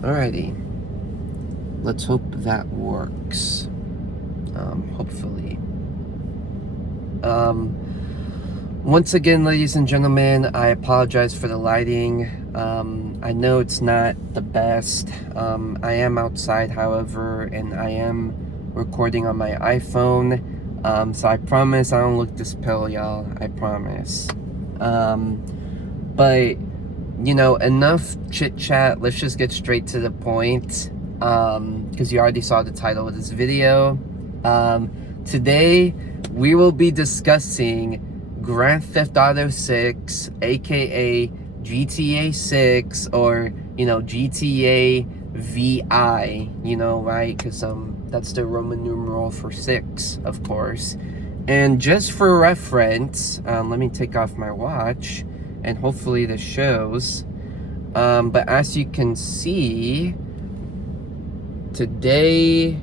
Alrighty. Let's hope that works. Hopefully. Once again, ladies and gentlemen, I apologize for the lighting. I know it's not the best. I am outside, however, and I am recording on my iPhone. So I promise I don't look this pale, y'all. I promise. But, you know, enough chit-chat. Let's just get straight to the point. Because you already saw the title of this video. Today, we will be discussing Grand Theft Auto 6, aka GTA 6, or, you know, GTA VI, you know, right? Because that's the Roman numeral for 6, of course. And just for reference, let me take off my watch, and hopefully this shows. But as you can see, today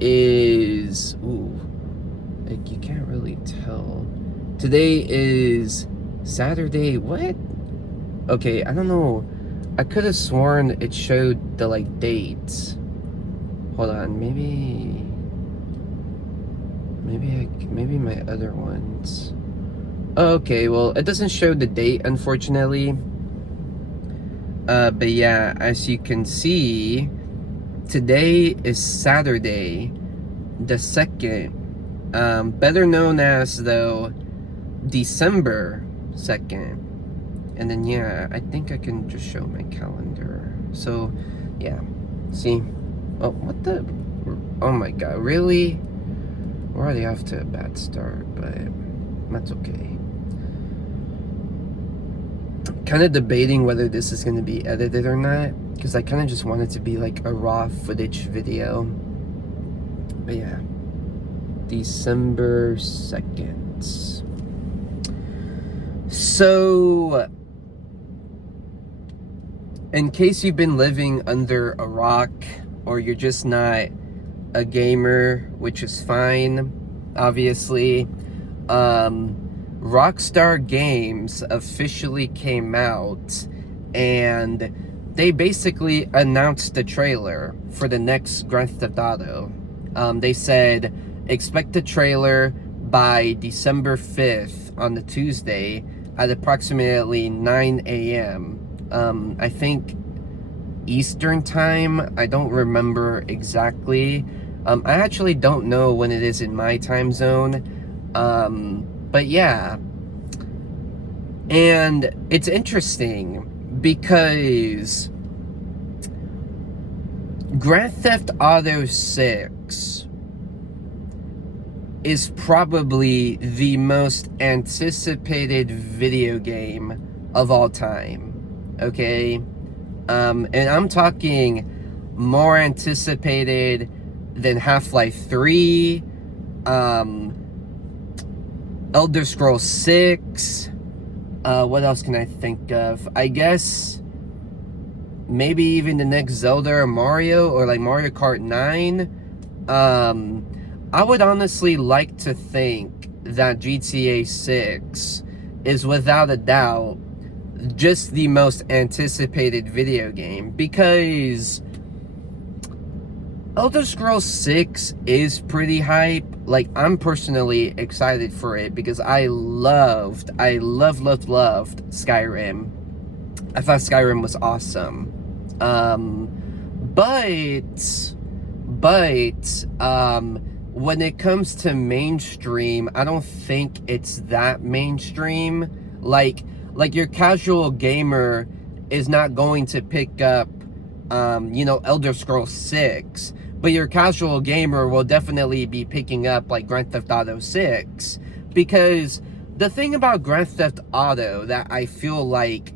is, like, you can't really tell. Today is Saturday. What? Okay, I don't know. I could have sworn it showed the, like, dates. Hold on, maybe my other ones. Okay, well, it doesn't show the date, unfortunately. But yeah, as you can see, today is Saturday, the 2nd. Better known as, though, December 2nd. And then, yeah, I think I can just show my calendar. So, yeah. See? Oh, what the? Oh my god, really? We're already off to a bad start, but that's okay. Kind of debating whether this is going to be edited or not, because I kind of just want it to be like a raw footage video. But yeah, December 2nd. So, in case you've been living under a rock, or you're just not a gamer, which is fine, obviously, Rockstar Games officially came out, and they basically announced the trailer for the next Grand Theft Auto. They said, expect the trailer by December 5th on the Tuesday at approximately 9 a.m. I think Eastern time. I don't remember exactly. I actually don't know when it is in my time zone. But yeah. And it's interesting because Grand Theft Auto 6 is probably the most anticipated video game of all time. Okay? And I'm talking more anticipated than Half-Life 3, Elder Scrolls 6, what else can I think of? I guess maybe even the next Zelda or Mario, or like Mario Kart 9. I would honestly like to think that GTA 6 is without a doubt just the most anticipated video game, because Elder Scrolls 6 is pretty hype. Like, I'm personally excited for it because I loved Skyrim. I thought Skyrim was awesome. When it comes to mainstream, I don't think it's that mainstream. Like your casual gamer is not going to pick up, Elder Scrolls 6. But your casual gamer will definitely be picking up, like, Grand Theft Auto 6. Because the thing about Grand Theft Auto that I feel like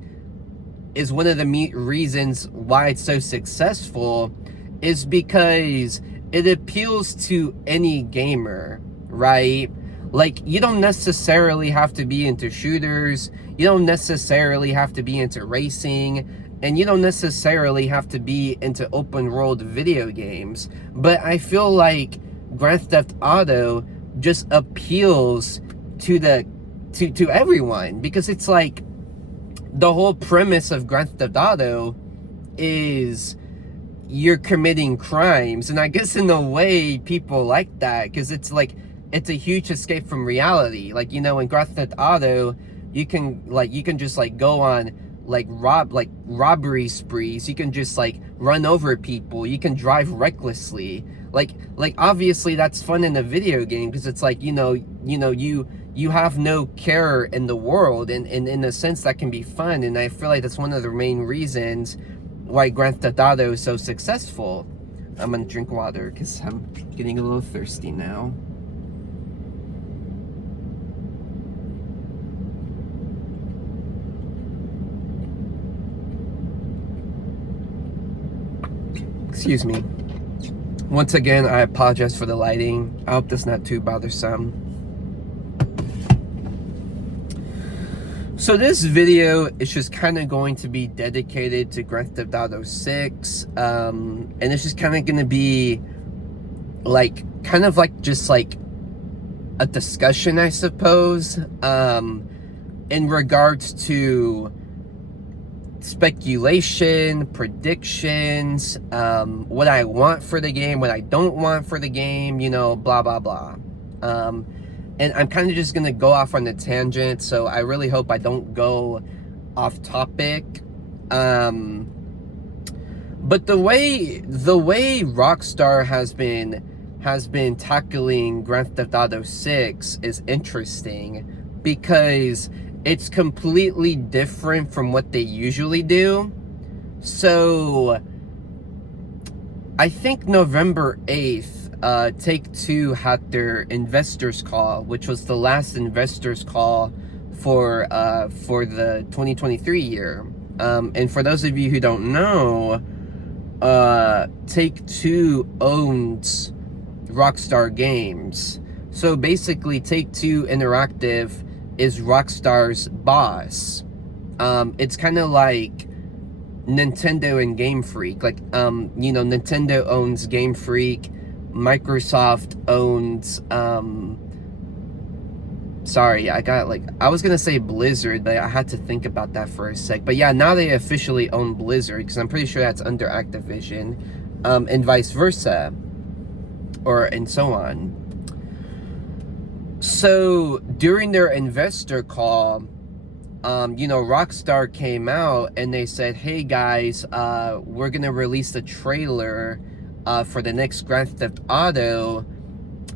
is one of the reasons why it's so successful is because it appeals to any gamer, right? Like, you don't necessarily have to be into shooters, you don't necessarily have to be into racing, and you don't necessarily have to be into open world video games. But I feel like Grand Theft Auto just appeals to everyone, because it's like the whole premise of Grand Theft Auto is you're committing crimes. And I guess in a way people like that, because it's like, it's a huge escape from reality. Like, you know, in Grand Theft Auto, you can just like go on like robbery sprees. You can just like run over people. You can drive recklessly. Like obviously that's fun in a video game, because it's like, you have no care in the world, and in a sense that can be fun. And I feel like that's one of the main reasons why Grand Theft Auto is so successful. I'm gonna drink water because I'm getting a little thirsty now. Excuse me. Once again, I apologize for the lighting. I hope that's not too bothersome. So this video is just kind of going to be dedicated to Grand Theft Auto 6. And it's just kind of going to be like, just like a discussion, I suppose, in regards to speculation, predictions, what I want for the game, what I don't want for the game, blah, blah, blah. And I'm kind of just going to go off on a tangent, so I really hope I don't go off topic. But the way Rockstar has been tackling Grand Theft Auto 6 is interesting, because it's completely different from what they usually do. So I think November 8th, Take-Two had their investors call, which was the last investors call for the 2023 year. And for those of you who don't know, Take-Two owns Rockstar Games. So basically, Take-Two Interactive is Rockstar's boss. It's kind of like Nintendo and Game Freak. Like, Nintendo owns Game Freak. Microsoft owns, sorry, I was gonna say Blizzard, but I had to think about that for a sec. But yeah, now they officially own Blizzard, because I'm pretty sure that's under Activision, and vice versa, and so on. So during their investor call, Rockstar came out and they said, hey guys, we're gonna release a trailer for the next Grand Theft Auto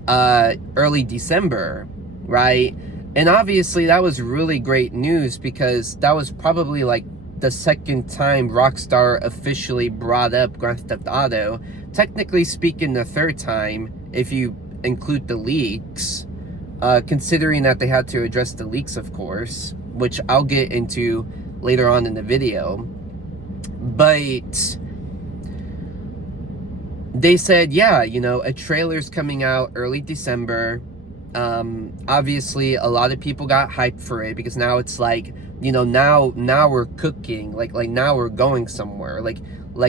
early December, right? And obviously that was really great news, because that was probably like the second time Rockstar officially brought up Grand Theft Auto. Technically speaking, the third time, if you include the leaks, considering that they had to address the leaks, of course, which I'll get into later on in the video. But they said, yeah, a trailer's coming out early December. Obviously, a lot of people got hyped for it, because now it's like, now we're cooking. Like now we're going somewhere. Like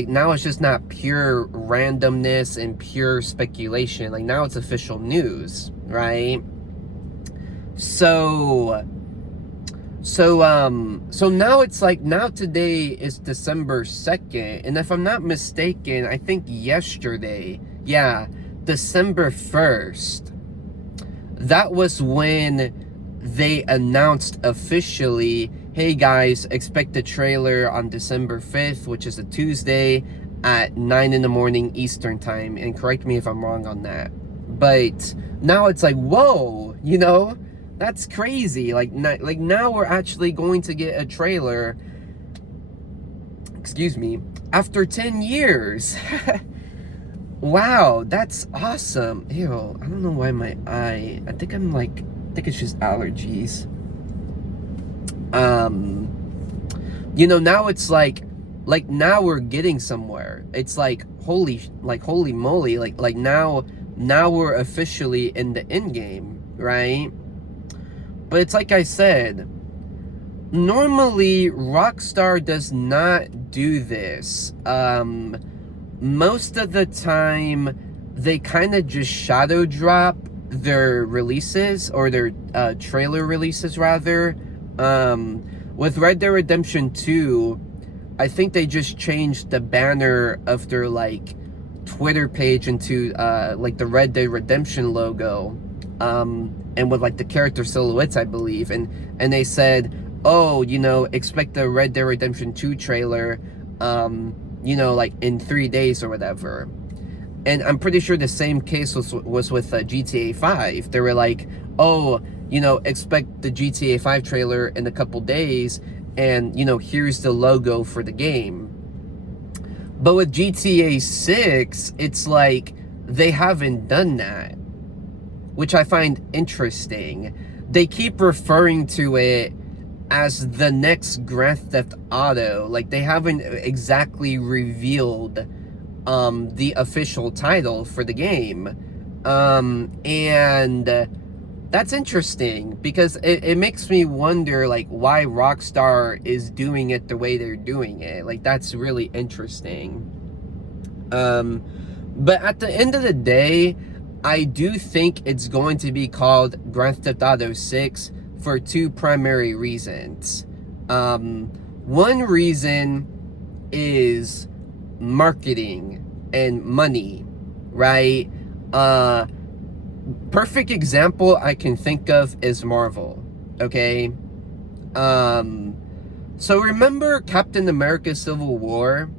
now it's just not pure randomness and pure speculation. Like now it's official news, right? So now it's like, now today is December 2nd, and if I'm not mistaken, I think yesterday, yeah, December 1st, that was when they announced officially, hey guys, expect the trailer on December 5th, which is a Tuesday, at 9 in the morning Eastern time, and correct me if I'm wrong on that. But now it's like, whoa, that's crazy. Like now we're actually going to get a trailer, excuse me, after 10 years. Wow, that's awesome. Ew, I don't know why my eye, I think it's just allergies. Now it's like now we're getting somewhere. It's like holy moly, like now we're officially in the end game, right? But it's like I said, normally Rockstar does not do this. Most of the time they kind of just shadow drop their releases, or their trailer releases rather. With Red Dead Redemption 2, I think they just changed the banner of their like Twitter page into like the Red Dead Redemption logo, and with like the character silhouettes, I believe, and they said, oh, you know, expect the Red Dead Redemption 2 trailer, you know, like in 3 days or whatever. And I'm pretty sure the same case was with GTA 5. They were like, oh, you know, expect the GTA 5 trailer in a couple days, and, you know, here's the logo for the game. But with GTA 6, it's like they haven't done that, which I find interesting. They keep referring to it as the next Grand Theft Auto. Like, they haven't exactly revealed the official title for the game. And that's interesting, because it makes me wonder, like, why Rockstar is doing it the way they're doing it. Like, that's really interesting. But at the end of the day, I do think it's going to be called Grand Theft Auto 6 for two primary reasons. One reason is marketing and money, right? Perfect example I can think of is Marvel, okay? So remember Captain America Civil War?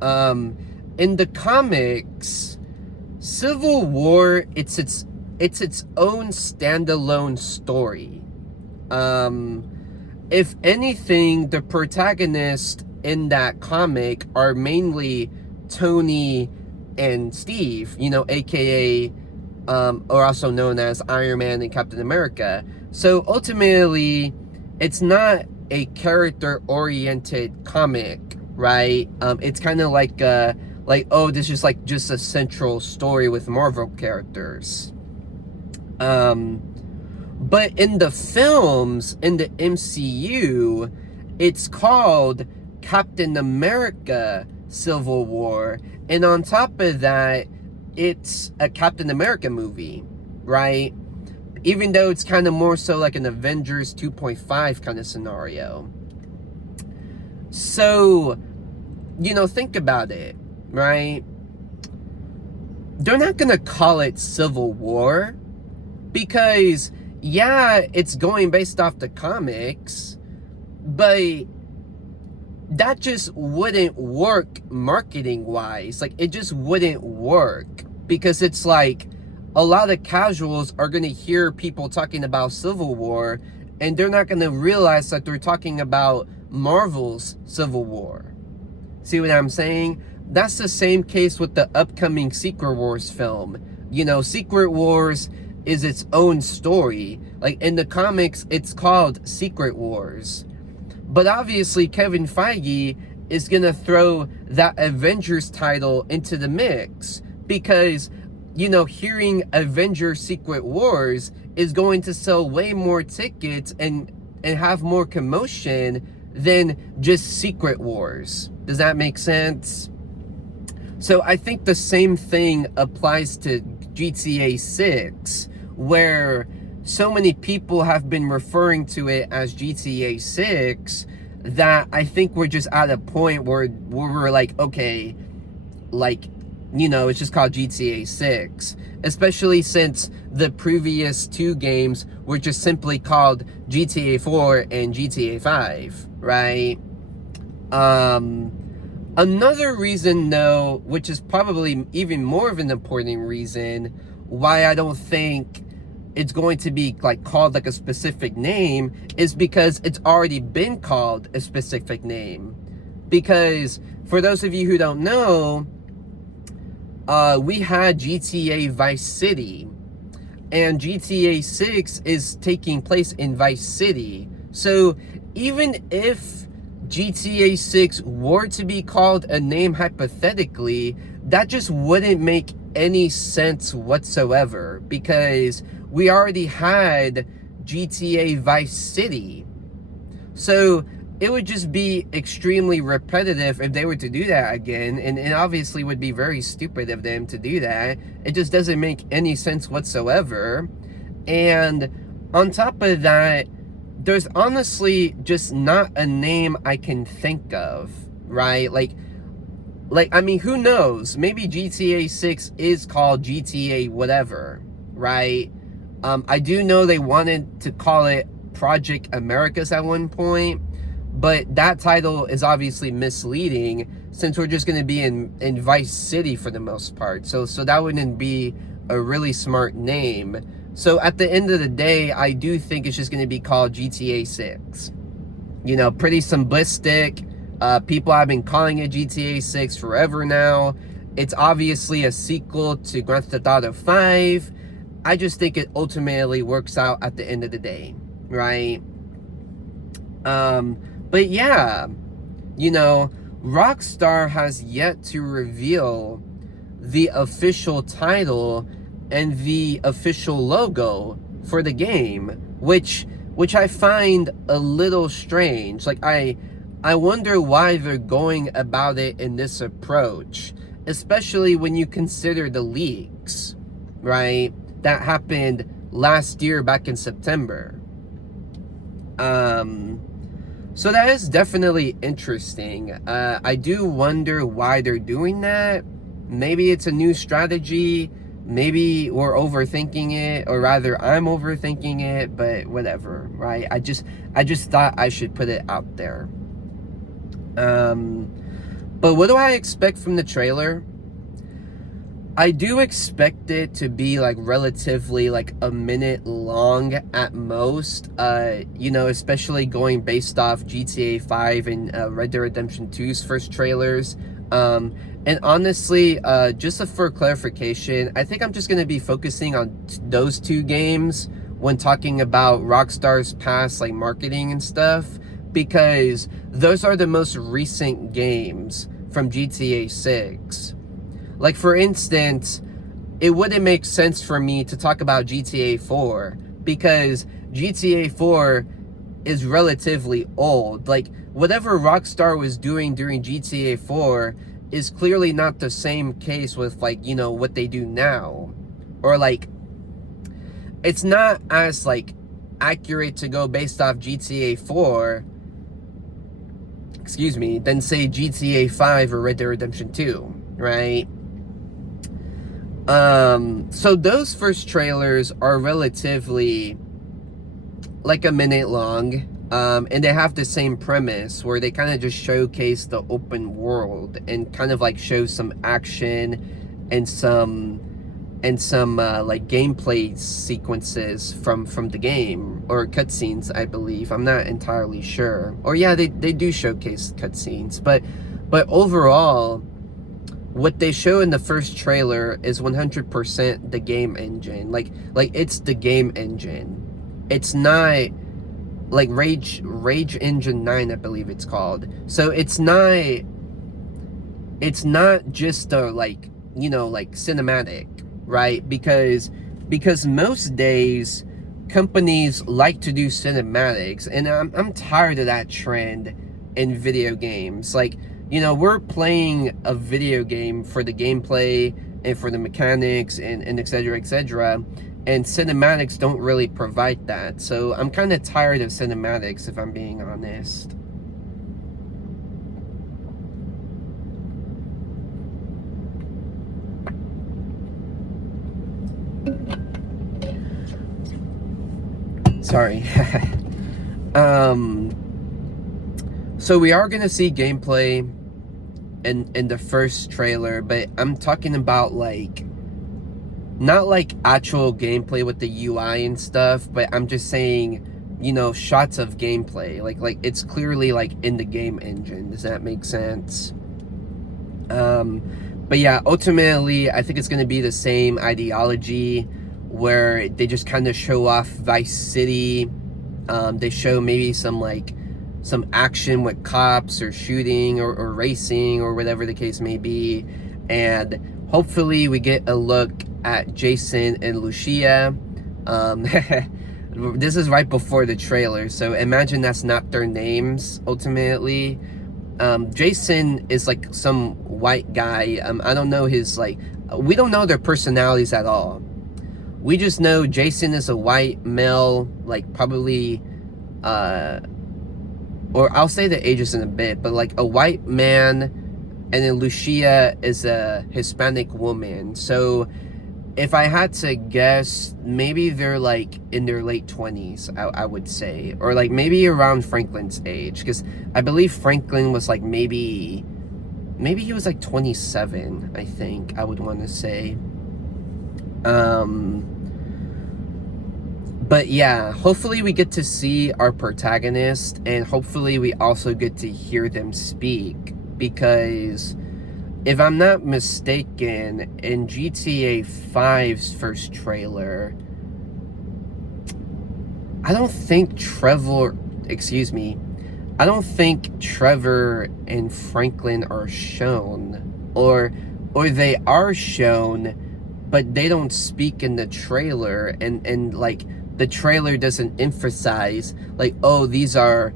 In the comics, Civil War, it's its own standalone story. If anything, the protagonists in that comic are mainly Tony and Steve, you know, aka or also known as Iron Man and Captain America. So ultimately, it's not a character-oriented comic, right? It's kind of like oh, this is like just a central story with Marvel characters. But in the films, in the MCU, it's called Captain America Civil War, and on top of that, it's a Captain America movie, right? Even though it's kind of more so like an Avengers 2.5 kind of scenario. So, you know, think about it, right? They're not gonna call it Civil War, because yeah, it's going based off the comics, but that just wouldn't work marketing wise. Like, it just wouldn't work, because it's like a lot of casuals are going to hear people talking about Civil War, and they're not going to realize that they're talking about Marvel's Civil War. See what I'm saying? That's the same case with the upcoming Secret Wars film. You know, Secret Wars is its own story. Like, in the comics, it's called Secret Wars. But obviously, Kevin Feige is going to throw that Avengers title into the mix, because, you know, hearing Avengers Secret Wars is going to sell way more tickets and have more commotion than just Secret Wars. Does that make sense? So I think the same thing applies to GTA 6, where so many people have been referring to it as GTA 6 that I think we're just at a point where we're like, okay, like, you know, it's just called GTA 6. Especially since the previous two games were just simply called GTA 4 and GTA 5, right? Another reason, though, which is probably even more of an important reason why I don't think it's going to be like called like a specific name, is because it's already been called a specific name. Because for those of you who don't know, we had GTA Vice City, and GTA 6 is taking place in Vice City. So even if GTA 6 were to be called a name hypothetically, that just wouldn't make any sense whatsoever, because we already had GTA Vice City. So it would just be extremely repetitive if they were to do that again, and it obviously would be very stupid of them to do that. It just doesn't make any sense whatsoever. And on top of that, there's honestly just not a name I can think of right? I mean, who knows? Maybe GTA 6 is called GTA whatever, right? I do know they wanted to call it Project Americas at one point, but that title is obviously misleading since we're just going to be in Vice City for the most part. So that wouldn't be a really smart name. So at the end of the day, I do think it's just going to be called GTA 6. You know, pretty simplistic. People have been calling it GTA 6 forever now. It's obviously a sequel to Grand Theft Auto 5. I just think it ultimately works out at the end of the day, right? But yeah, you know, Rockstar has yet to reveal the official title and the official logo for the game, which I find a little strange. Like, I wonder why they're going about it in this approach, especially when you consider the leaks, right? That happened last year back in September. So that is definitely interesting. I do wonder why they're doing that. Maybe it's a new strategy. Maybe we're overthinking it, or rather I'm overthinking it, but whatever, right? I just thought I should put it out there. But what do I expect from the trailer? I do expect it to be like relatively like a minute long at most, you know, especially going based off GTA 5 and Red Dead Redemption 2's first trailers. And honestly, just for clarification, I think I'm just going to be focusing on those two games when talking about Rockstar's past like marketing and stuff, because those are the most recent games from GTA 6. Like, for instance, it wouldn't make sense for me to talk about GTA 4 because GTA 4 is relatively old. Like, whatever Rockstar was doing during GTA 4 is clearly not the same case with, like, you know, what they do now. Or, like, it's not as, like, accurate to go based off GTA 4, than, say, GTA 5 or Red Dead Redemption 2, right? So those first trailers are relatively like a minute long, and they have the same premise where they kind of just showcase the open world and kind of like show some action and some like gameplay sequences from the game, or cutscenes, I believe. I'm not entirely sure. Or yeah, they do showcase cutscenes, but overall, what they show in the first trailer is 100% the game engine. Like it's the game engine. It's not like Rage Engine 9, I believe it's called. So it's not just a, like, you know, like cinematic, right? Because most days companies like to do cinematics, and I'm tired of that trend in video games. Like, you know, we're playing a video game for the gameplay and for the mechanics and et cetera, and cinematics don't really provide that. So I'm kind of tired of cinematics, if I'm being honest. Sorry. So we are gonna see gameplay in the first trailer, but I'm talking about, like, not like actual gameplay with the UI and stuff, but I'm just saying, you know, shots of gameplay. Like it's clearly like in the game engine. Does that make sense? But yeah, ultimately, I think it's gonna be the same ideology where they just kind of show off Vice City. They show maybe some action with cops or shooting or racing or whatever the case may be, and hopefully we get a look at Jason and Lucia. This is right before the trailer, so imagine that's not their names ultimately. Jason is like some white guy. I don't know his, like, we don't know their personalities at all. We just know Jason is a white male, like probably or I'll say the ages in a bit, but like a white man, and then Lucia is a Hispanic woman. So if I had to guess, maybe they're like in their late 20s, I would say, or like maybe around Franklin's age, because I believe Franklin was like maybe he was like 27, I think I would want to say. But yeah, hopefully we get to see our protagonist, and hopefully we also get to hear them speak, because if I'm not mistaken, in GTA 5's first trailer, I don't think Trevor and Franklin are shown, or they are shown, but they don't speak in the trailer, and like the trailer doesn't emphasize like, oh, these are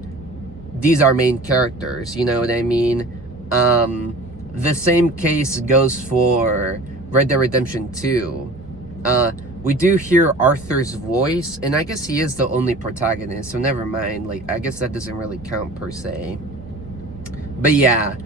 main characters, you know what I mean? The same case goes for Red Dead Redemption 2. We do hear Arthur's voice, and I guess he is the only protagonist, so never mind. Like, I guess that doesn't really count per se. But yeah,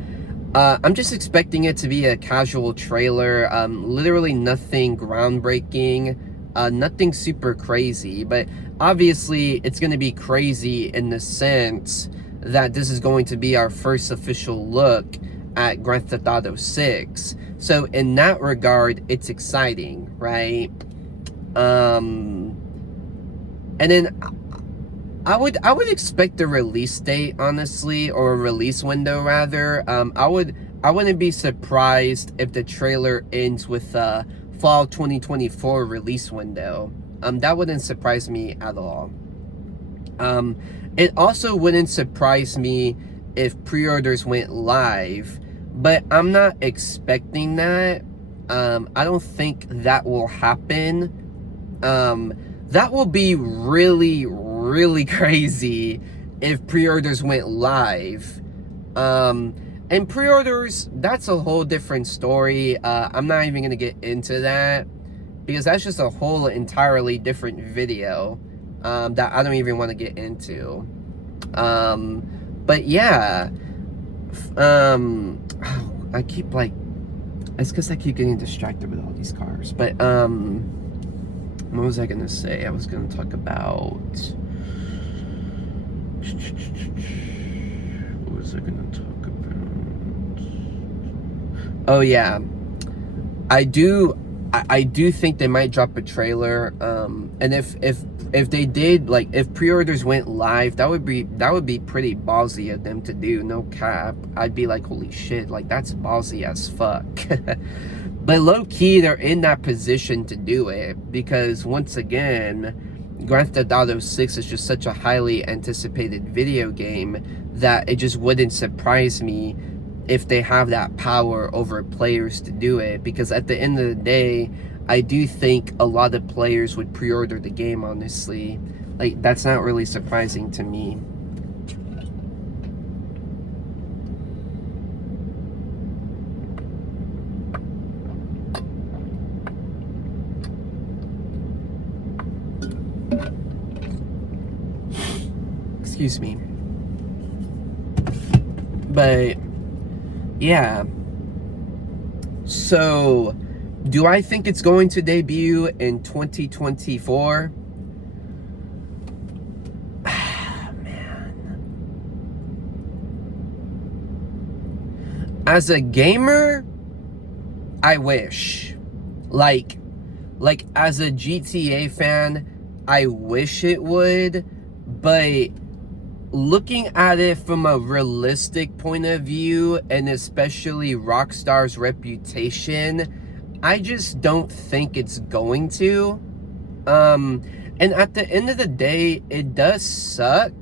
I'm just expecting it to be a casual trailer. Literally nothing groundbreaking, nothing super crazy, but obviously it's going to be crazy in the sense that this is going to be our first official look at Grand Theft Auto 6. So in that regard, it's exciting, right? And then I would expect a release date, honestly, or a release window rather. I wouldn't be surprised if the trailer ends with a fall 2024 release window. That wouldn't surprise me at all. It also wouldn't surprise me if pre-orders went live, but I'm not expecting that. I don't think that will happen. That will be really, really crazy if pre-orders went live. And pre-orders, that's a whole different story. I'm not even gonna get into that, because that's just a whole entirely different video that I don't even want to get into. But yeah, I keep like, it's because I keep getting distracted with all these cars. But what was I gonna say? I was gonna talk about, what was I gonna talk about? Oh yeah, I do think they might drop a trailer. And if they did, like, if pre-orders went live, that would be pretty ballsy of them to do, no cap. I'd be like, holy shit, like, that's ballsy as fuck. But low-key, they're in that position to do it, because once again, Grand Theft Auto 6 is just such a highly anticipated video game that it just wouldn't surprise me if they have that power over players to do it, because at the end of the day, I do think a lot of players would pre-order the game, honestly. Like, that's not really surprising to me. Excuse me. But yeah, so do I think it's going to debut in 2024? Man, as a gamer, I wish. Like as a GTA fan, I wish it would, but looking at it from a realistic point of view, and especially Rockstar's reputation, I just don't think it's going to. And at the end of the day, it does suck,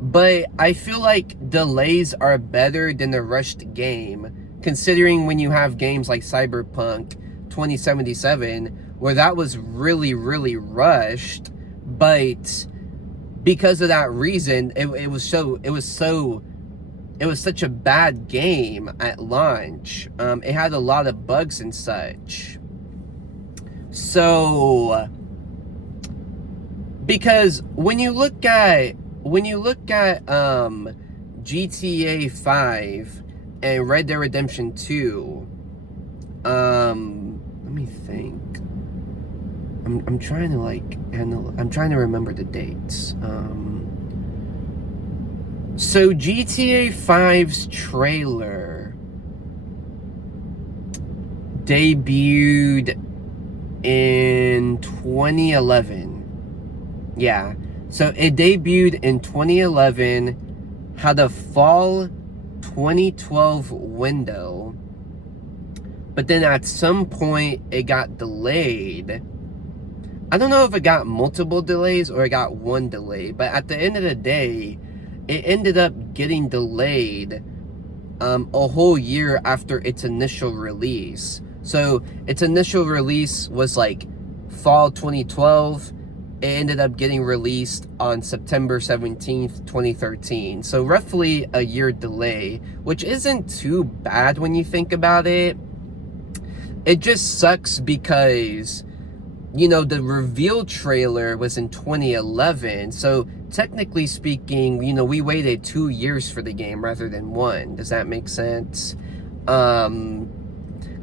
but I feel like delays are better than a rushed game, considering when you have games like Cyberpunk 2077, where that was really, really rushed, but because of that reason, it was such a bad game at launch. It had a lot of bugs and such. So, because when you look at when you look at GTA 5 and Red Dead Redemption 2, let me think. I'm trying to I'm trying to remember the dates. So GTA 5's trailer debuted in 2011. Yeah. So it debuted in 2011, had a fall 2012 window, but then at some point it got delayed. I don't know if it got multiple delays or it got one delay, but at the end of the day, it ended up getting delayed a whole year after its initial release. So its initial release was like fall 2012. It ended up getting released on September 17th, 2013. So roughly a year delay, which isn't too bad when you think about it. It just sucks because, you know, the reveal trailer was in 2011. So technically speaking, you know, we waited 2 years for the game rather than 1. Does that make sense? And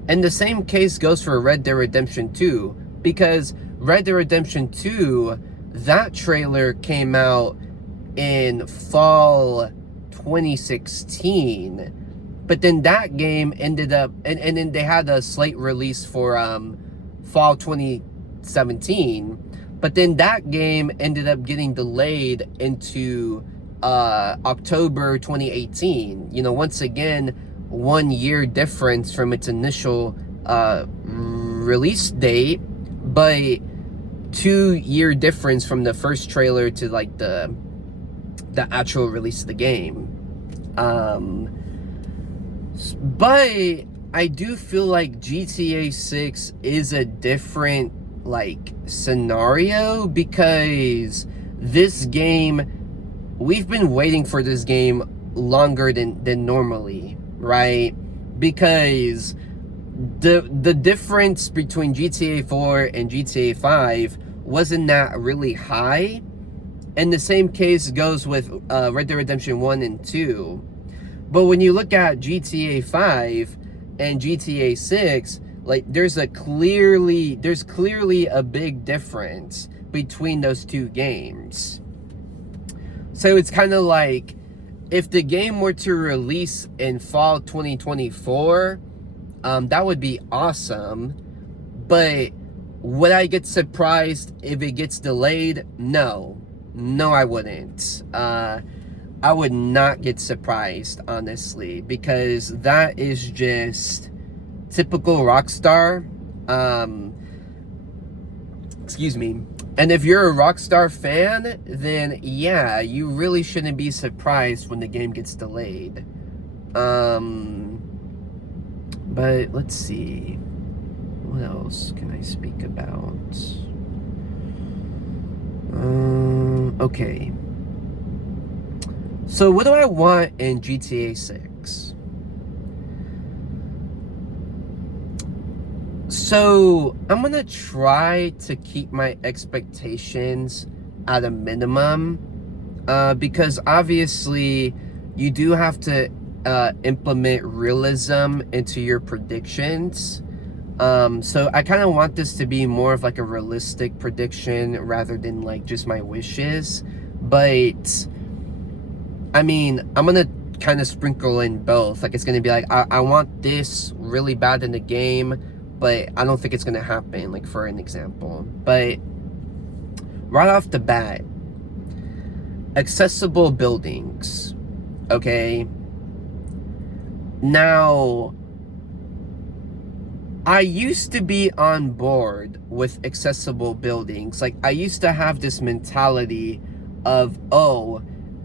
the same case goes for Red Dead Redemption 2, because Red Dead Redemption 2, that trailer came out in fall 2016, but then that game ended up, and then they had a slate release for fall 2017, but then that game ended up getting delayed into October 2018. You know, once again, 1 year difference from its initial release date, but 2 year difference from the first trailer to like the actual release of the game. But I do feel like GTA 6 is a different like scenario, because this game, we've been waiting for this game longer than normally, right? Because the difference between GTA 4 and GTA 5 wasn't that really high, and the same case goes with Red Dead Redemption 1 and 2. But when you look at GTA 5 and GTA 6, like there's clearly a big difference between those two games. So it's kind of like, if the game were to release in fall 2024, that would be awesome. But would I get surprised if it gets delayed? No, I wouldn't. I would not get surprised, honestly, because that is just typical Rockstar. Excuse me. And if you're a Rockstar fan, then yeah, you really shouldn't be surprised when the game gets delayed. But let's see. What else can I speak about? Okay. So what do I want in GTA 6? So I'm gonna try to keep my expectations at a minimum, because obviously you do have to implement realism into your predictions. So I kind of want this to be more of like a realistic prediction rather than like just my wishes. But I mean, I'm gonna kind of sprinkle in both. Like, it's gonna be like, I want this really bad in the game, but I don't think it's gonna happen, like for an example. But right off the bat, accessible buildings, okay? Now, I used to be on board with accessible buildings. Like, I used to have this mentality of, oh,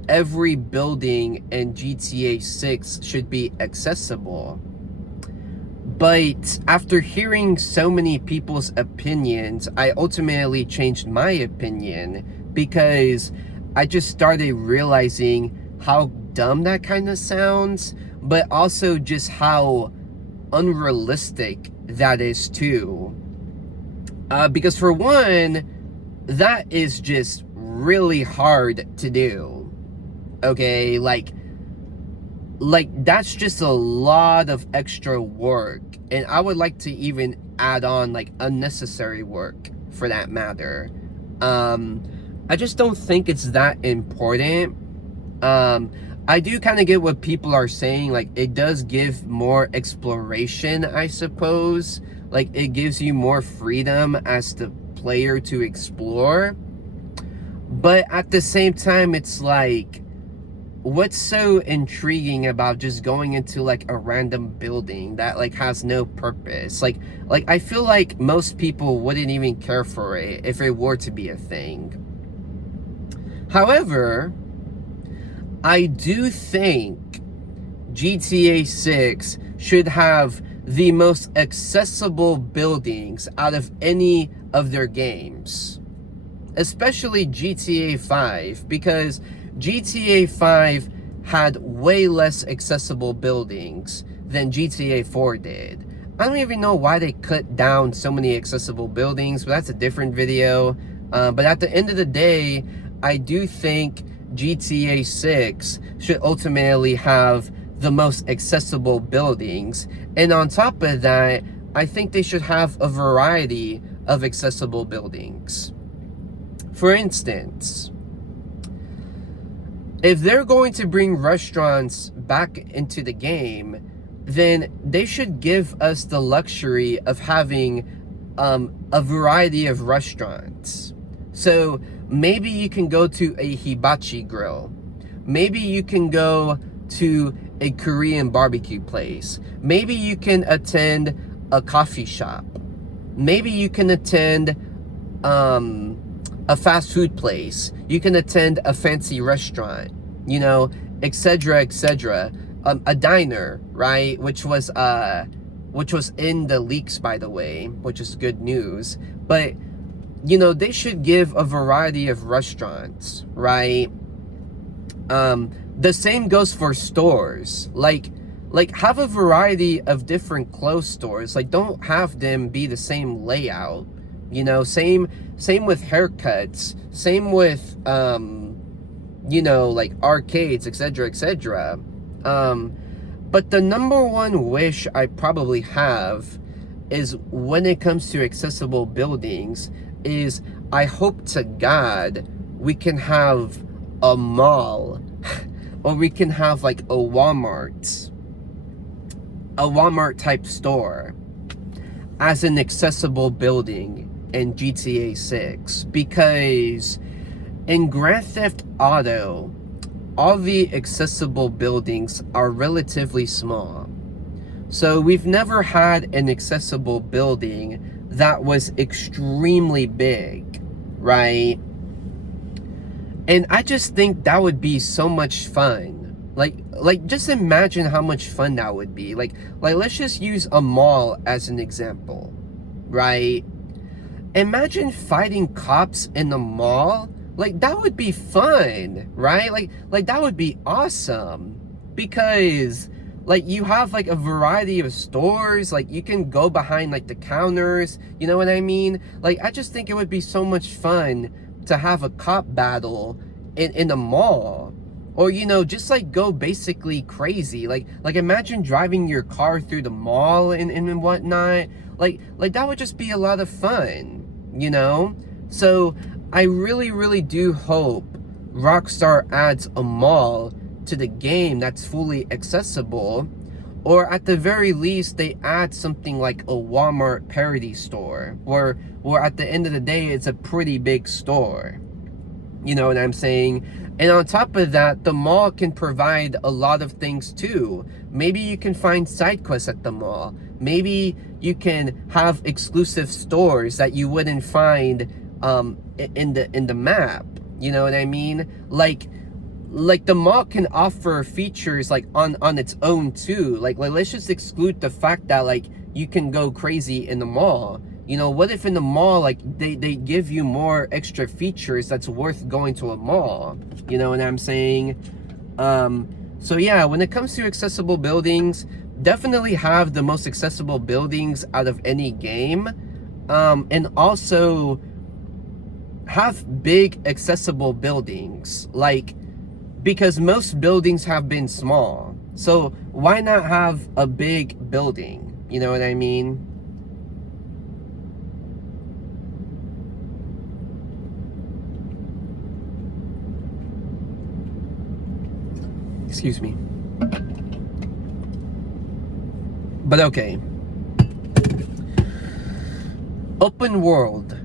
every building in GTA 6 should be accessible. But after hearing so many people's opinions, I ultimately changed my opinion, because I just started realizing how dumb that kind of sounds, but also just how unrealistic that is too. Because for one, that is just really hard to do. Okay, like that's just a lot of extra work, and I would like to even add on like unnecessary work for that matter. I just don't think it's that important. I do kind of get what people are saying, like it does give more exploration, I suppose. Like it gives you more freedom as the player to explore, but at the same time it's like, what's so intriguing about just going into like a random building that like has no purpose? Like I feel like most people wouldn't even care for it if it were to be a thing. However, I do think GTA 6 should have the most accessible buildings out of any of their games, especially GTA 5, because GTA 5 had way less accessible buildings than GTA 4 did. I don't even know why they cut down so many accessible buildings, but that's a different video. But at the end of the day, I do think GTA 6 should ultimately have the most accessible buildings. And on top of that, I think they should have a variety of accessible buildings. For instance, if they're going to bring restaurants back into the game, then they should give us the luxury of having a variety of restaurants. So maybe you can go to a hibachi grill. Maybe you can go to a Korean barbecue place. Maybe you can attend a coffee shop. Maybe you can attend a fast food place. You can attend a fancy restaurant, you know, etc., etc. A diner, right? Which was in the leaks, by the way, which is good news. But you know, they should give a variety of restaurants, right? The same goes for stores. Like have a variety of different clothes stores. Like don't have them be the same layout. You know, same with haircuts, same with you know, like arcades, etc., etc. But the number one wish I probably have is, when it comes to accessible buildings, is I hope to God we can have a mall or we can have like a Walmart type store as an accessible building in GTA 6, because in Grand Theft Auto all the accessible buildings are relatively small. So we've never had an accessible building that was extremely big, right? And I just think that would be so much fun. Like just imagine how much fun that would be. Like let's just use a mall as an example, right? Imagine fighting cops in the mall. Like that would be fun, right? Like that would be awesome, because like you have like a variety of stores, like you can go behind like the counters, you know what I mean? Like I just think it would be so much fun to have a cop battle in the mall, or you know, just like go basically crazy. Like imagine driving your car through the mall and whatnot. Like that would just be a lot of fun, you know? So I really do hope Rockstar adds a mall to the game that's fully accessible, or at the very least they add something like a Walmart parody store, where at the end of the day it's a pretty big store, you know what I'm saying? And on top of that, the mall can provide a lot of things too. Maybe you can find side quests at the mall. Maybe you can have exclusive stores that you wouldn't find in the map, you know what I mean? Like the mall can offer features like on its own too. Like let's just exclude the fact that like you can go crazy in the mall. You know, what if in the mall like they give you more extra features that's worth going to a mall, you know what I'm saying? So yeah, when it comes to accessible buildings, definitely have the most accessible buildings out of any game, and also have big accessible buildings. Like because most buildings have been small. So why not have a big building? You know what I mean? Excuse me. But okay. Open world,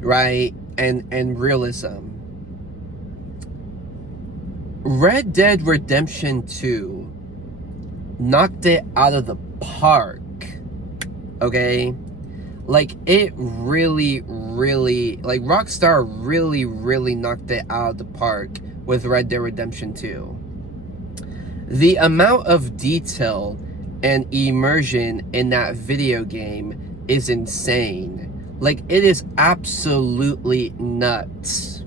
right? And realism. Red Dead Redemption 2 knocked it out of the park. Okay? Like, it really, like, Rockstar really knocked it out of the park with Red Dead Redemption 2. The amount of detail and immersion in that video game is insane. Like, it is absolutely nuts.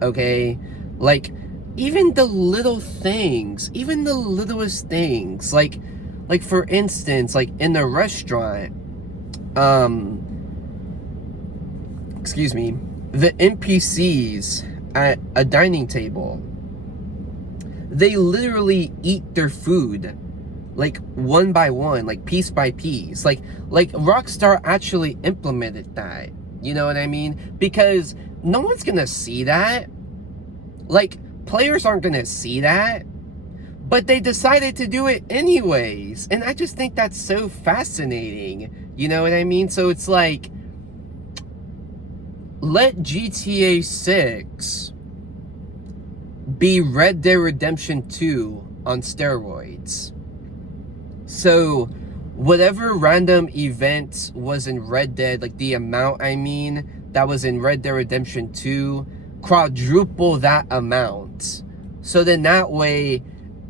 Okay? Like, even the little things, even the littlest things, like for instance, like in the restaurant, excuse me, the NPCs at a dining table, they literally eat their food, like one by one, like piece by piece. Like Rockstar actually implemented that. You know what I mean? Because no one's gonna see that. Like, players aren't gonna see that. But they decided to do it anyways. And I just think that's so fascinating. You know what I mean? So it's like, let GTA 6 be Red Dead Redemption 2 on steroids. So whatever random event was in Red Dead, like the amount, I mean, that was in Red Dead Redemption 2, quadruple that amount. So then that way,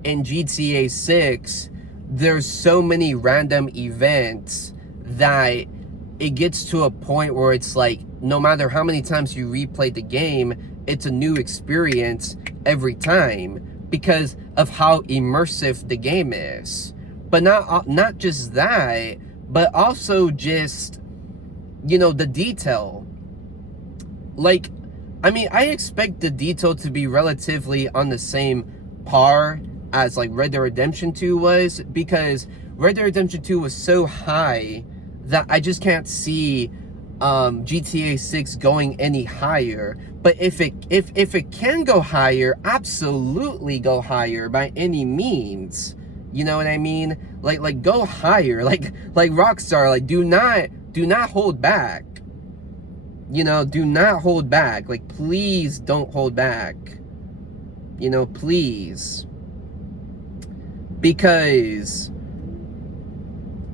in GTA 6, there's so many random events that it gets to a point where it's like, no matter how many times you replay the game, it's a new experience every time because of how immersive the game is. But not just that, but also just, you know, the detail. Like, I mean, I expect the detail to be relatively on the same par as like Red Dead Redemption 2 was, because Red Dead Redemption 2 was so high that I just can't see GTA 6 going any higher. But if it can go higher, absolutely go higher by any means. You know what I mean? Like go higher. Like Rockstar, like do not hold back. You know, do not hold back. Like, please don't hold back. You know, please. Because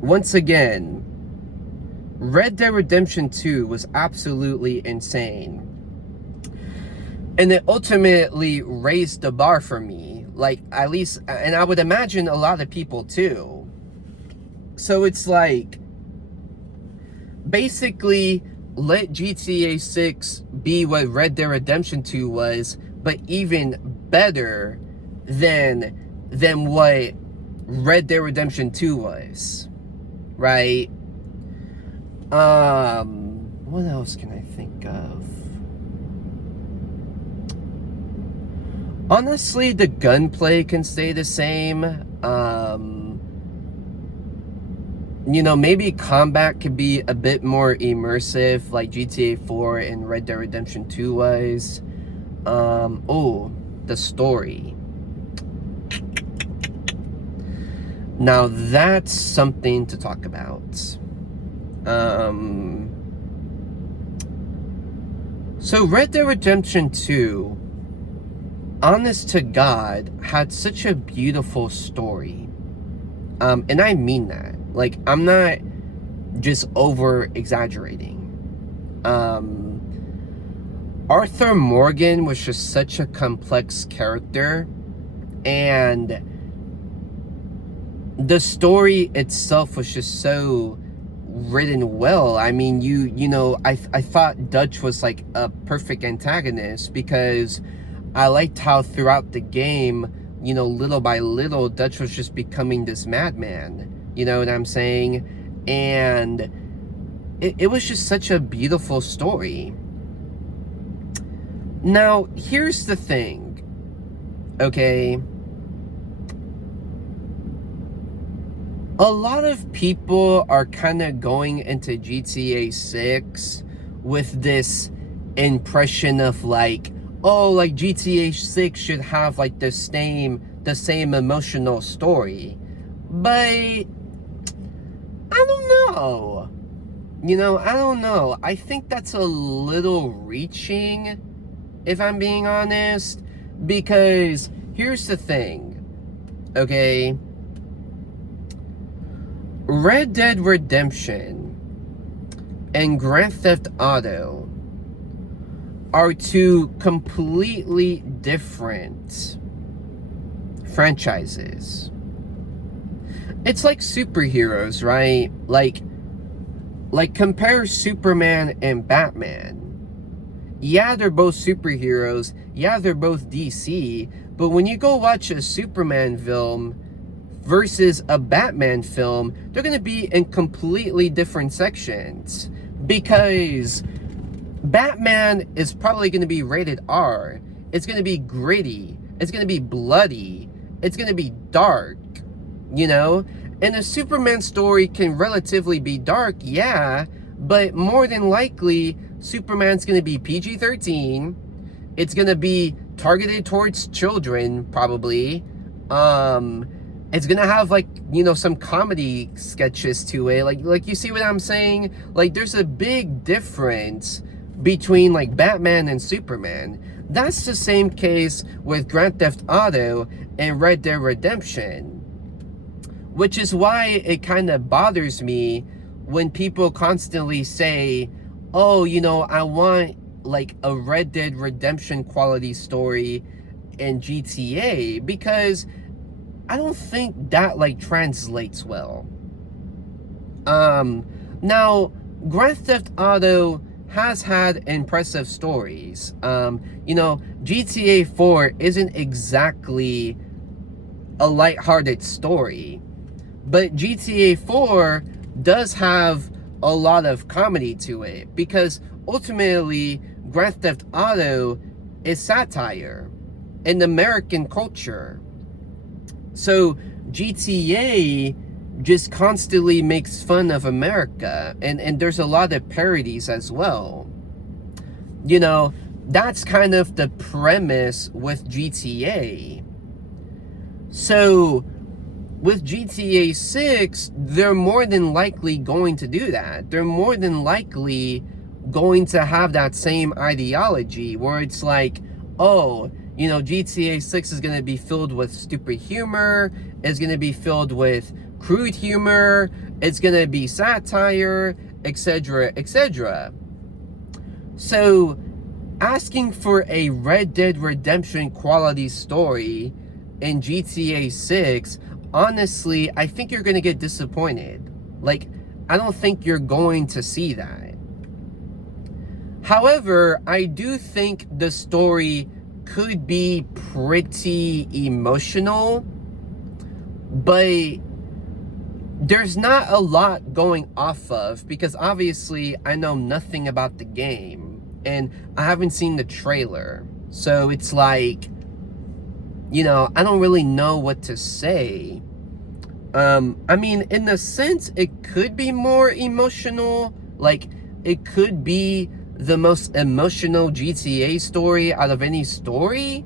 once again, Red Dead Redemption 2 was absolutely insane. And it ultimately raised the bar for me. Like, at least, and I would imagine a lot of people too. So it's like, basically, let GTA 6 be what Red Dead Redemption 2 was, but even better than what Red Dead Redemption 2 was. Right? What else can I think of? Honestly, the gunplay can stay the same. You know, maybe combat could be a bit more immersive, like GTA 4 and Red Dead Redemption 2 was. Oh, the story. Now that's something to talk about. So Red Dead Redemption 2, honest to God, had such a beautiful story. And I mean that. Like, I'm not just over exaggerating. Arthur Morgan was just such a complex character, and the story itself was just so written well. I mean, you know, I thought Dutch was like a perfect antagonist, because I liked how throughout the game, you know, little by little, Dutch was just becoming this madman. You know what I'm saying? And it was just such a beautiful story. Now, here's the thing. okay? A lot of people are kind of going into GTA 6 with this impression of like, oh, like GTA 6 should have like the same emotional story. But I don't know. I don't know. I think that's a little reaching, if I'm being honest, because here's the thing, okay? Red Dead Redemption and Grand Theft Auto are two completely different franchises. It's like superheroes, right? Like compare Superman and Batman. Yeah, they're both superheroes. Yeah, they're both DC. But when you go watch a Superman film versus a Batman film, they're going to be in completely different sections. Because Batman is probably going to be rated R. It's going to be gritty. It's going to be bloody. It's going to be dark. And a Superman story can relatively be dark, yeah, but more than likely, Superman's going to be PG-13. It's going to be targeted towards children, probably. It's going to have, like, some comedy sketches to it. Like, you see what I'm saying? Like, there's a big difference between, like, Batman and Superman. That's the same case with Grand Theft Auto and Red Dead Redemption. Which is why it kind of bothers me when people constantly say, oh, I want like a Red Dead Redemption quality story in GTA, because I don't think that like translates well. Now, Grand Theft Auto has had impressive stories. GTA 4 isn't exactly a lighthearted story. But GTA 4 does have a lot of comedy to it, because ultimately Grand Theft Auto is satire in American culture. So GTA just constantly makes fun of America, and there's a lot of parodies as well. That's kind of the premise with GTA. So with GTA 6, they're more than likely going to do that. They're more than likely going to have that same ideology where it's like, oh, GTA 6 is going to be filled with stupid humor. It's going to be filled with crude humor. It's going to be satire, etc., etc. So, asking for a Red Dead Redemption quality story in GTA 6, honestly, I think you're going to get disappointed. Like, I don't think you're going to see that. However, I do think the story could be pretty emotional, but there's not a lot going off of, because obviously I know nothing about the game and I haven't seen the trailer. So it's like, I don't really know what to say. I mean, in a sense, it could be more emotional. Like, it could be the most emotional GTA story out of any story.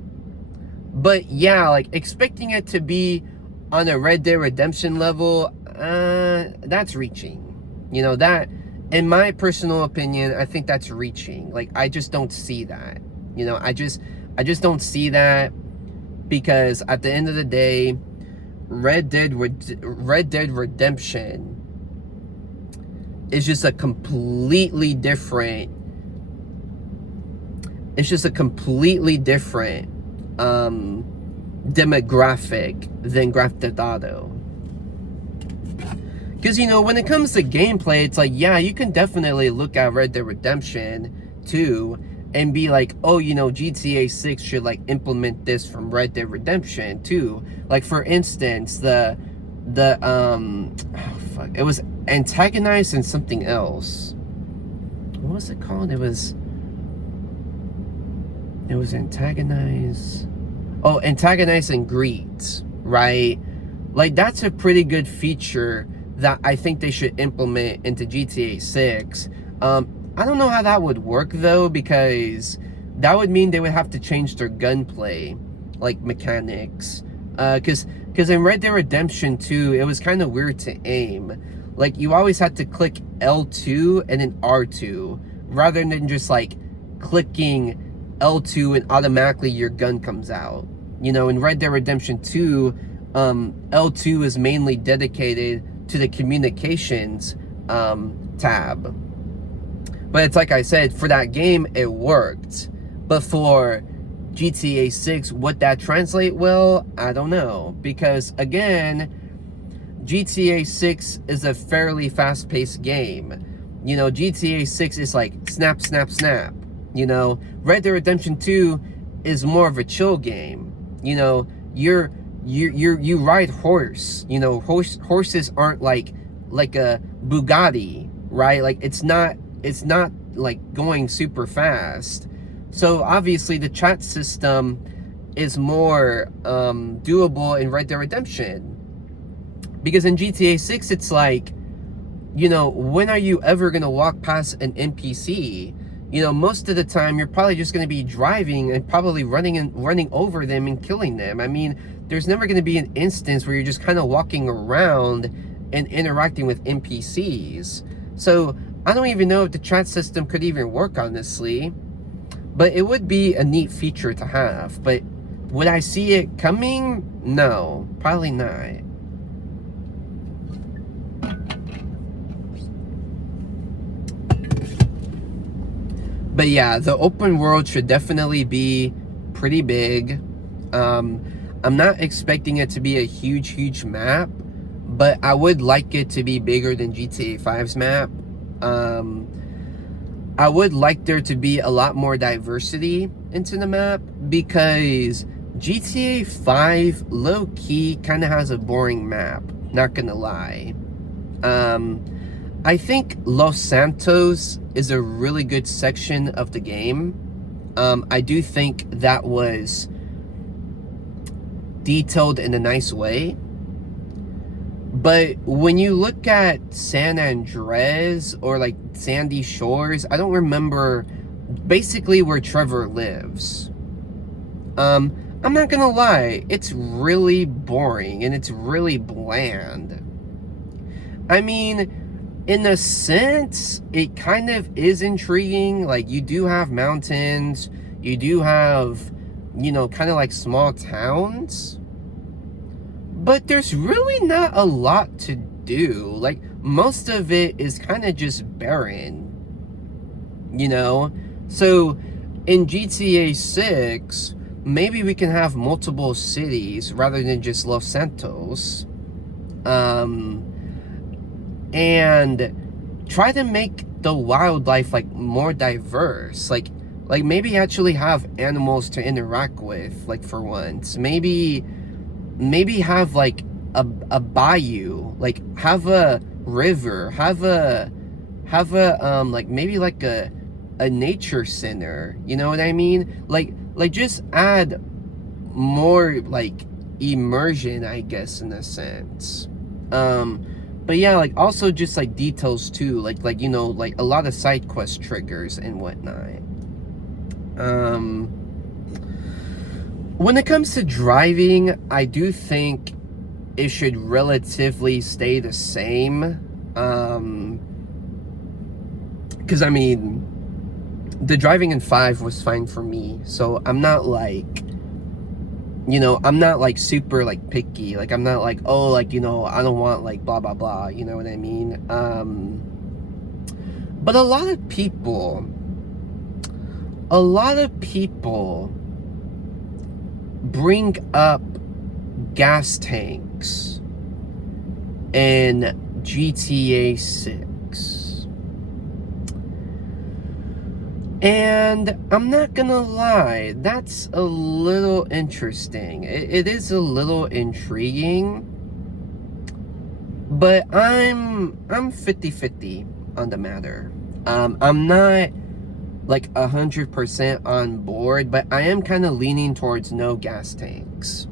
But yeah, like, expecting it to be on a Red Dead Redemption level, that's reaching. That, in my personal opinion, I think that's reaching. Like, I just don't see that. I just don't see that, because at the end of the day, Red Dead Redemption is just a completely different demographic than Grand Theft Auto. Because, when it comes to gameplay, it's like, yeah, you can definitely look at Red Dead Redemption 2 and be like, oh, GTA 6 should, like, implement this from Red Dead Redemption 2. Like, for instance, it was Antagonized and something else. What was it called? It was Antagonized. oh, antagonize and greet, right? Like, that's a pretty good feature that I think they should implement into GTA 6. I don't know how that would work, though, because that would mean they would have to change their gunplay, like, mechanics. Because in Red Dead Redemption 2, it was kind of weird to aim. Like, you always had to click L2 and then R2, rather than just, like, clicking L2 and automatically your gun comes out. You know, in Red Dead Redemption 2, L2 is mainly dedicated to the communications tab. But it's like I said, for that game, it worked. But for GTA 6, would that translate well? I don't know. Because, again, GTA 6 is a fairly fast-paced game. You know, GTA 6 is like snap, snap, snap. You know, Red Dead Redemption 2 is more of a chill game. You know, you ride horse. You know, horses aren't like a Bugatti, right? Like, it's not like going super fast. So obviously the chat system is more doable in Red Dead Redemption. Because in GTA 6, it's like, you know, when are you ever going to walk past an NPC? You know, most of the time, you're probably just going to be driving and probably running over them and killing them. I mean, there's never going to be an instance where you're just kind of walking around and interacting with NPCs. So, I don't even know if the chat system could even work, honestly. But it would be a neat feature to have. But would I see it coming? No, probably not. But yeah, the open world should definitely be pretty big. I'm not expecting it to be a huge map, but I would like it to be bigger than GTA 5's map. I would like there to be a lot more diversity into the map, because GTA 5 low-key kind of has a boring map, not gonna lie. I think Los Santos is a really good section of the game. I do think that was detailed in a nice way. But when you look at San Andreas or like Sandy Shores, I don't remember basically where Trevor lives. I'm not gonna lie, it's really boring and it's really bland. I mean, in a sense, it kind of is intriguing. Like, you do have mountains, you do have, you know, kind of like small towns, but there's really not a lot to do. Like, most of it is kind of just barren, you know? So, in GTA 6, maybe we can have multiple cities rather than just Los Santos. And try to make the wildlife like more diverse. Like maybe actually have animals to interact with, like, for once. Maybe have like a bayou, like have a river, have a like maybe like a nature center, you know what I mean? Like just add more like immersion, I guess, in a sense. But yeah, like, also just, like, details, too. Like, you know, like, a lot of side quest triggers and whatnot. When it comes to driving, I do think it should relatively stay the same. Because, I mean, the driving in 5 was fine for me. So, I'm not, like... You know, I'm not, like, super, like, picky. Like, I'm not, like, oh, like, you know, I don't want, like, blah, blah, blah. You know what I mean? But a lot of people bring up gas tanks in GTA 6. And I'm not gonna lie, that's a little interesting. It is a little intriguing. But I'm 50-50 on the matter. I'm not like 100% on board, but I am kind of leaning towards no gas tanks.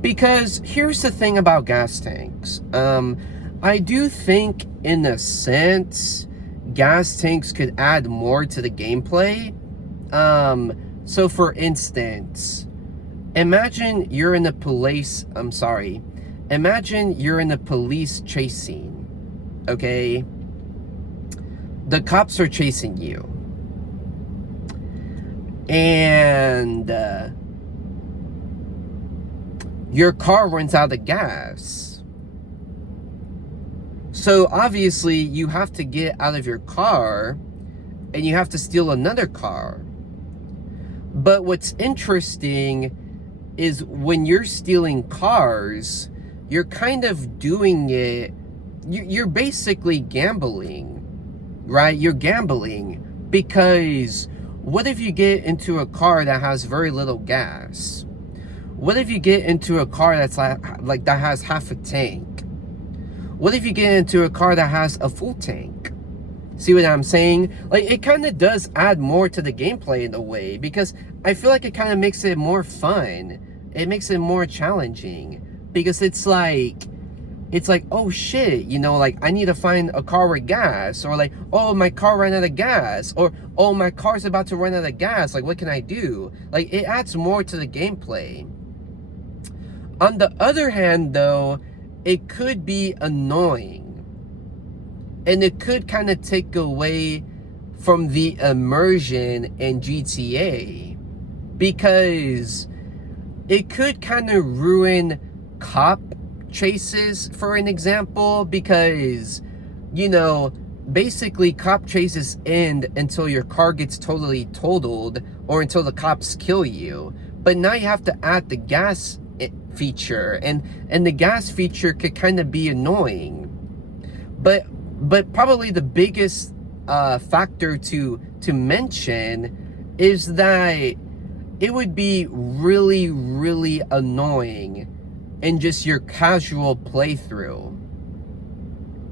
Because here's the thing about gas tanks. I do think, in a sense, gas tanks could add more to the gameplay. So for instance, imagine you're in a police chase scene, okay? The cops are chasing you. And your car runs out of gas. So obviously you have to get out of your car and you have to steal another car. But what's interesting is when you're stealing cars, you're kind of doing it, you're basically gambling, right? You're gambling because what if you get into a car that has very little gas? What if you get into a car that's like that has half a tank? What if you get into a car that has a full tank? See what I'm saying? Like, it kind of does add more to the gameplay in a way, because I feel like it kind of makes it more fun. It makes it more challenging, because it's like, oh shit, you know, like, I need to find a car with gas, or like, oh, my car ran out of gas, or oh, my car's about to run out of gas, like, what can I do? Like, it adds more to the gameplay. On the other hand, though, it could be annoying. And it could kind of take away from the immersion in GTA. Because it could kind of ruin cop chases, for an example. Because, you know, basically cop chases end until your car gets totally totaled or until the cops kill you. But now you have to add the gas feature. And the gas feature could kind of be annoying. But probably the biggest factor to mention is that it would be really, really annoying in just your casual playthrough,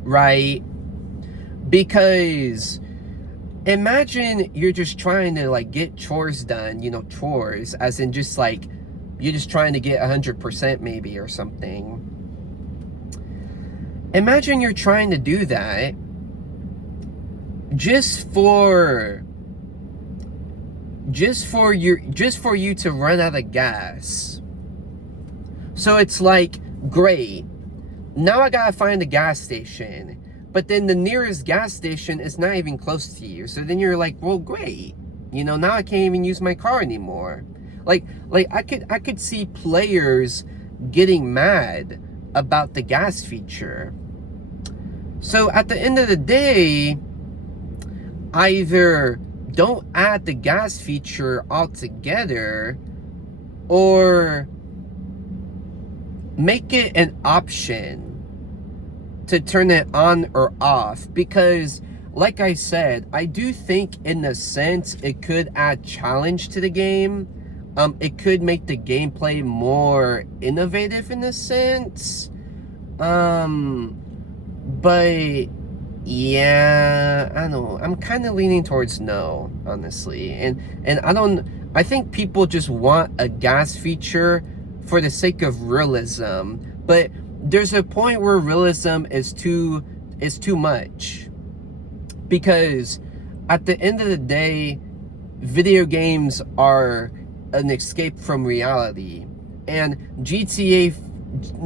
right? Because imagine you're just trying to like get chores done, you know, chores, as in just like you're just trying to get 100% maybe or something. Imagine you're trying to do that just for you to run out of gas. So it's like, great, now I gotta find a gas station, but then the nearest gas station is not even close to you. So then you're like, well, great, you know, now I can't even use my car anymore. Like I could see players getting mad about the gas feature. So at the end of the day, either don't add the gas feature altogether, or make it an option to turn it on or off. Because, like I said, I do think in a sense it could add challenge to the game. It could make the gameplay more innovative in a sense. But yeah, I don't know. I'm kind of leaning towards no, honestly. And I think people just want a gas feature for the sake of realism. But there's a point where realism is too much. Because at the end of the day, video games are an escape from reality. And GTA,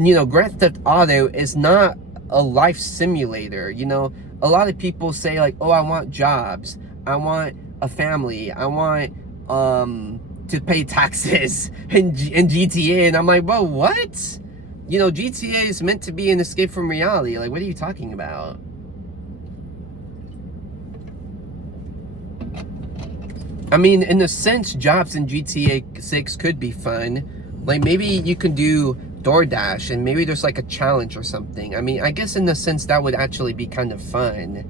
you know, Grand Theft Auto is not a life simulator. You know, a lot of people say like, oh, I want jobs, I want a family, I want to pay taxes in GTA, and I'm like, well, what? You know, GTA is meant to be an escape from reality. Like, what are you talking about? I mean, in a sense, jobs in GTA 6 could be fun. Like, maybe you can do DoorDash, and maybe there's like a challenge or something. I mean, I guess in a sense that would actually be kind of fun.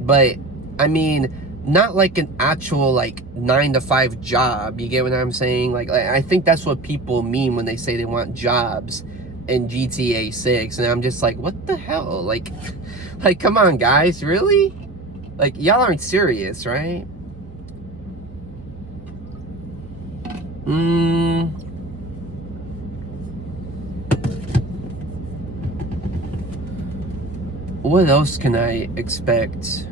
But, I mean, not like an actual like 9-to-5 job. You get what I'm saying? Like, I think that's what people mean when they say they want jobs in GTA 6. And I'm just like, what the hell? Like, come on, guys, really? Like, y'all aren't serious, right? What else can I expect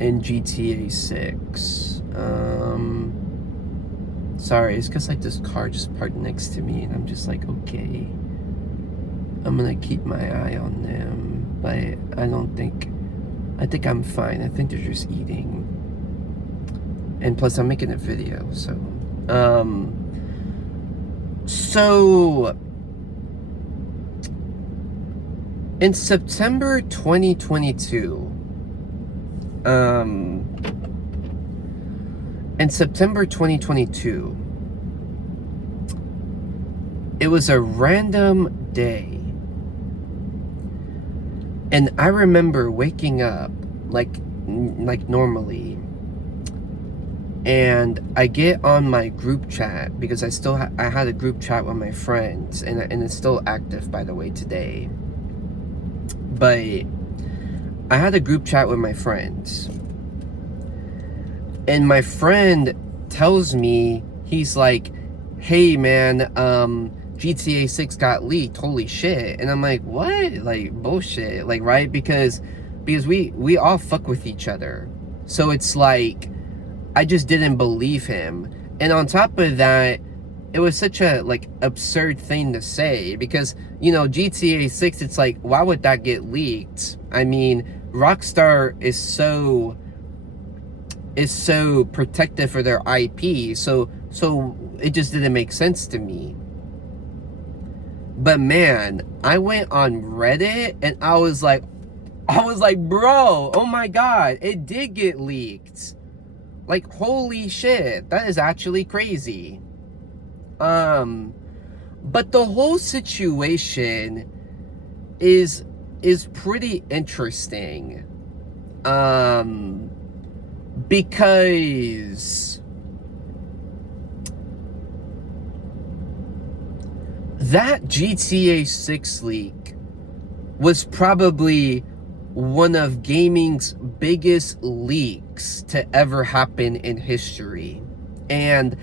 in GTA 6? Sorry, it's because like this car just parked next to me and I'm just like, okay, I'm gonna keep my eye on them, but I think I'm fine. I think they're just eating. And plus I'm making a video, so in September 2022, it was a random day. And I remember waking up like normally, and I get on my group chat because I had a group chat with my friends, and it's still active, by the way, today. But I had a group chat with my friends, and my friend tells me, he's like, hey man, GTA 6 got leaked, holy shit. And I'm like, what? Like, bullshit. Like, right? Because we all fuck with each other. So it's like, I just didn't believe him. And on top of that, it was such a like absurd thing to say, because, you know, GTA 6, it's like, why would that get leaked? I mean, Rockstar is so protective for their IP, so it just didn't make sense to me. But man, I went on Reddit and I was like, bro, oh my god, it did get leaked. Like, holy shit, that is actually crazy. But the whole situation is pretty interesting. Because that GTA 6 leak was probably one of gaming's biggest leaks to ever happen in history. And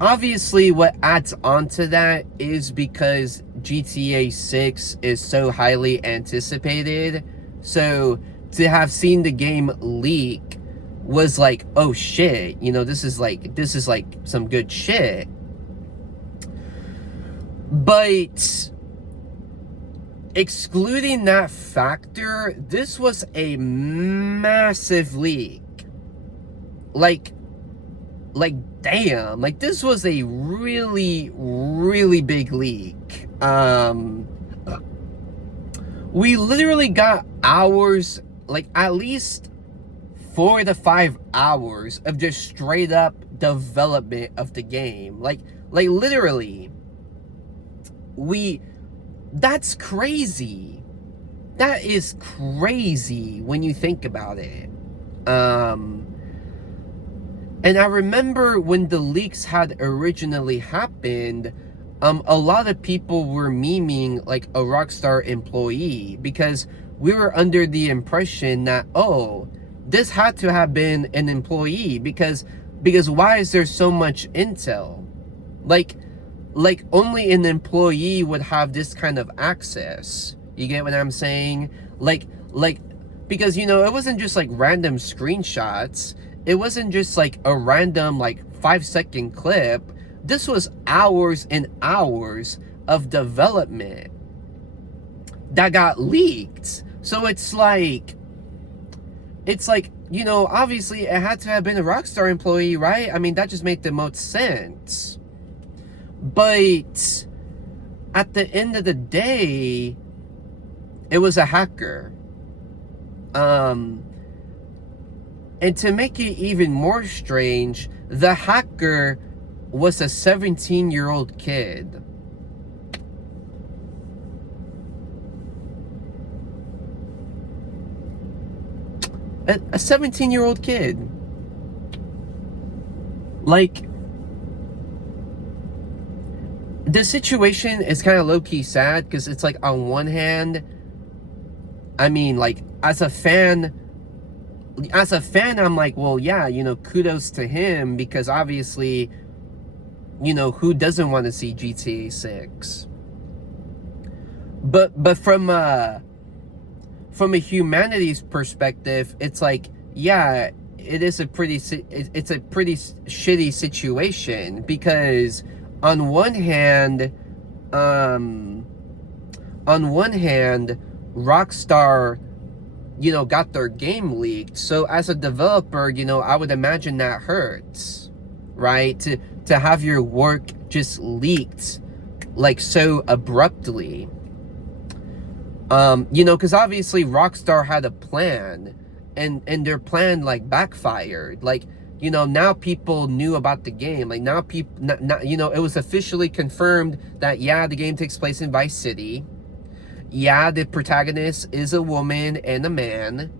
obviously what adds on to that is because GTA 6 is so highly anticipated. So to have seen the game leak was like, oh shit, you know, this is like some good shit. But excluding that factor, this was a massive leak. Like damn, like this was a really, really big leak. We literally got hours, like at least 4 to 5 hours of just straight up development of the game. Like literally, that's crazy. That is crazy when you think about it. And I remember when the leaks had originally happened, a lot of people were memeing like a Rockstar employee, because we were under the impression that, oh, this had to have been an employee, because why is there so much intel? Like only an employee would have this kind of access. You get what I'm saying? Like because, you know, it wasn't just like random screenshots. It wasn't just like a random like 5-second clip. This was hours and hours of development that got leaked. So it's like, you know, obviously it had to have been a Rockstar employee, right? I mean, that just made the most sense. But at the end of the day, it was a hacker. And to make it even more strange, the hacker was a 17-year-old kid. A 17-year-old kid. Like, the situation is kind of low-key sad, because it's like, on one hand, I mean, like, as a fan as a fan, I'm like, well, yeah, kudos to him, because obviously, who doesn't want to see GTA 6? But from a humanities perspective, it's like, yeah, it's a pretty shitty situation, because on one hand, Rockstar, got their game leaked. So as a developer, I would imagine that hurts, right? To have your work just leaked like so abruptly. Because obviously Rockstar had a plan, and their plan like backfired. Like, now people knew about the game. Like, now people, it was officially confirmed that, yeah, the game takes place in Vice City. Yeah, the protagonist is a woman and a man.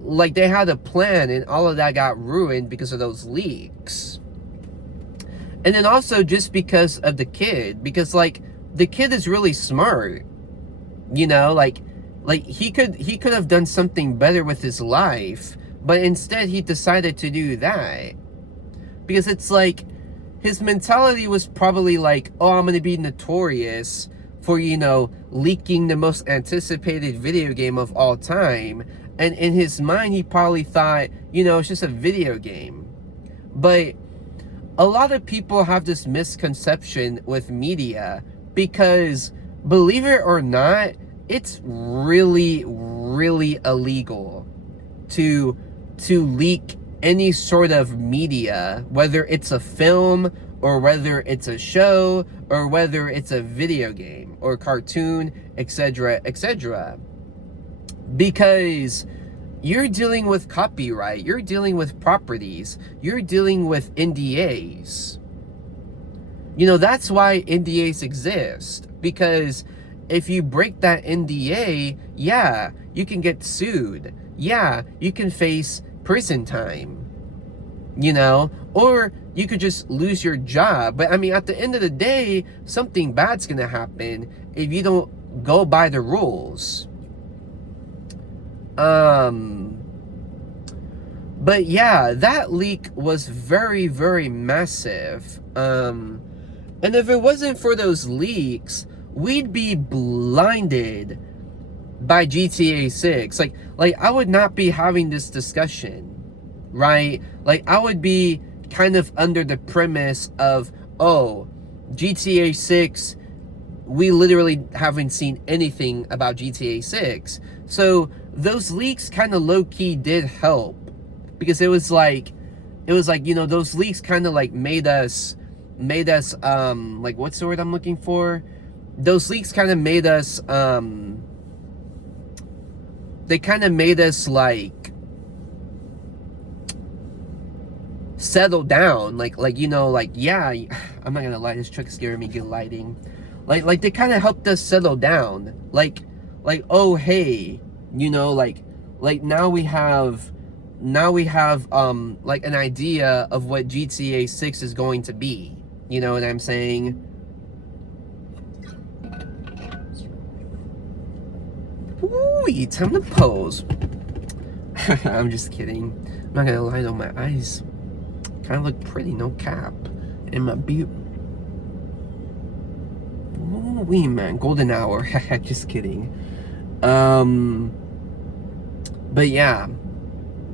Like they had a plan, and all of that got ruined because of those leaks. And then also just because of the kid, because like the kid is really smart. Like he could have done something better with his life, but instead he decided to do that. Because it's like, his mentality was probably like, oh, I'm gonna be notorious for, leaking the most anticipated video game of all time. And in his mind, he probably thought, it's just a video game. But a lot of people have this misconception with media, because, believe it or not, it's really, really illegal to leak any sort of media, whether it's a film, or whether it's a show, or whether it's a video game or cartoon, etc., etc. Because you're dealing with copyright, you're dealing with properties, you're dealing with NDAs. That's why NDAs exist, because if you break that NDA, yeah, you can get sued. Yeah, you can face prison time, or you could just lose your job. But I mean, at the end of the day, something bad's gonna happen if you don't go by the rules. But yeah, that leak was very, very massive. And if it wasn't for those leaks, we'd be blinded by GTA 6. Like I would not be having this discussion, right? Like, I would be kind of under the premise of, oh, GTA 6, we literally haven't seen anything about GTA 6. So those leaks kind of low-key did help, because it was like, those leaks kind of like made us like, what's the word I'm looking for? Those leaks kind of made us they kind of made us like settle down, like yeah, I'm not gonna lie, this truck is scaring me, good lighting. Like they kind of helped us settle down, like oh, hey, like now we have like an idea of what GTA 6 is going to be. You know what I'm saying? Ooh, time to pose. I'm just kidding. I'm not gonna lie though, my eyes kind of look pretty, no cap. And my beard. Ooh, man, golden hour. Just kidding. But yeah,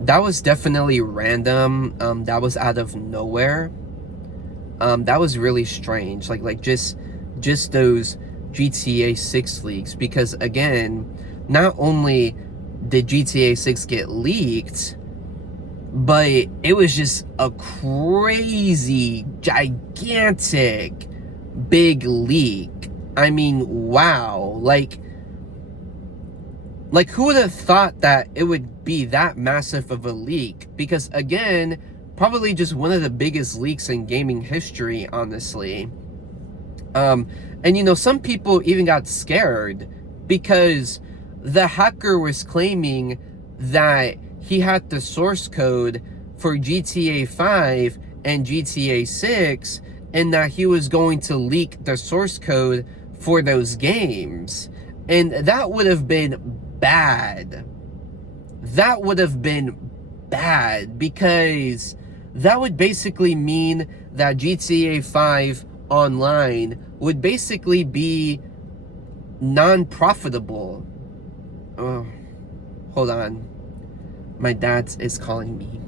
that was definitely random. That was out of nowhere. That was really strange. Like just those GTA 6 leaks, because again, not only did GTA 6 get leaked, but it was just a crazy, gigantic, big leak. I mean, wow. Like who would have thought that it would be that massive of a leak? Because again, probably just one of the biggest leaks in gaming history, honestly. And some people even got scared, because the hacker was claiming that he had the source code for GTA 5 and GTA 6, and that he was going to leak the source code for those games. And that would have been bad. that would have been bad, because that would basically mean that GTA 5 online would basically be non-profitable. Oh, hold on. My dad is calling me.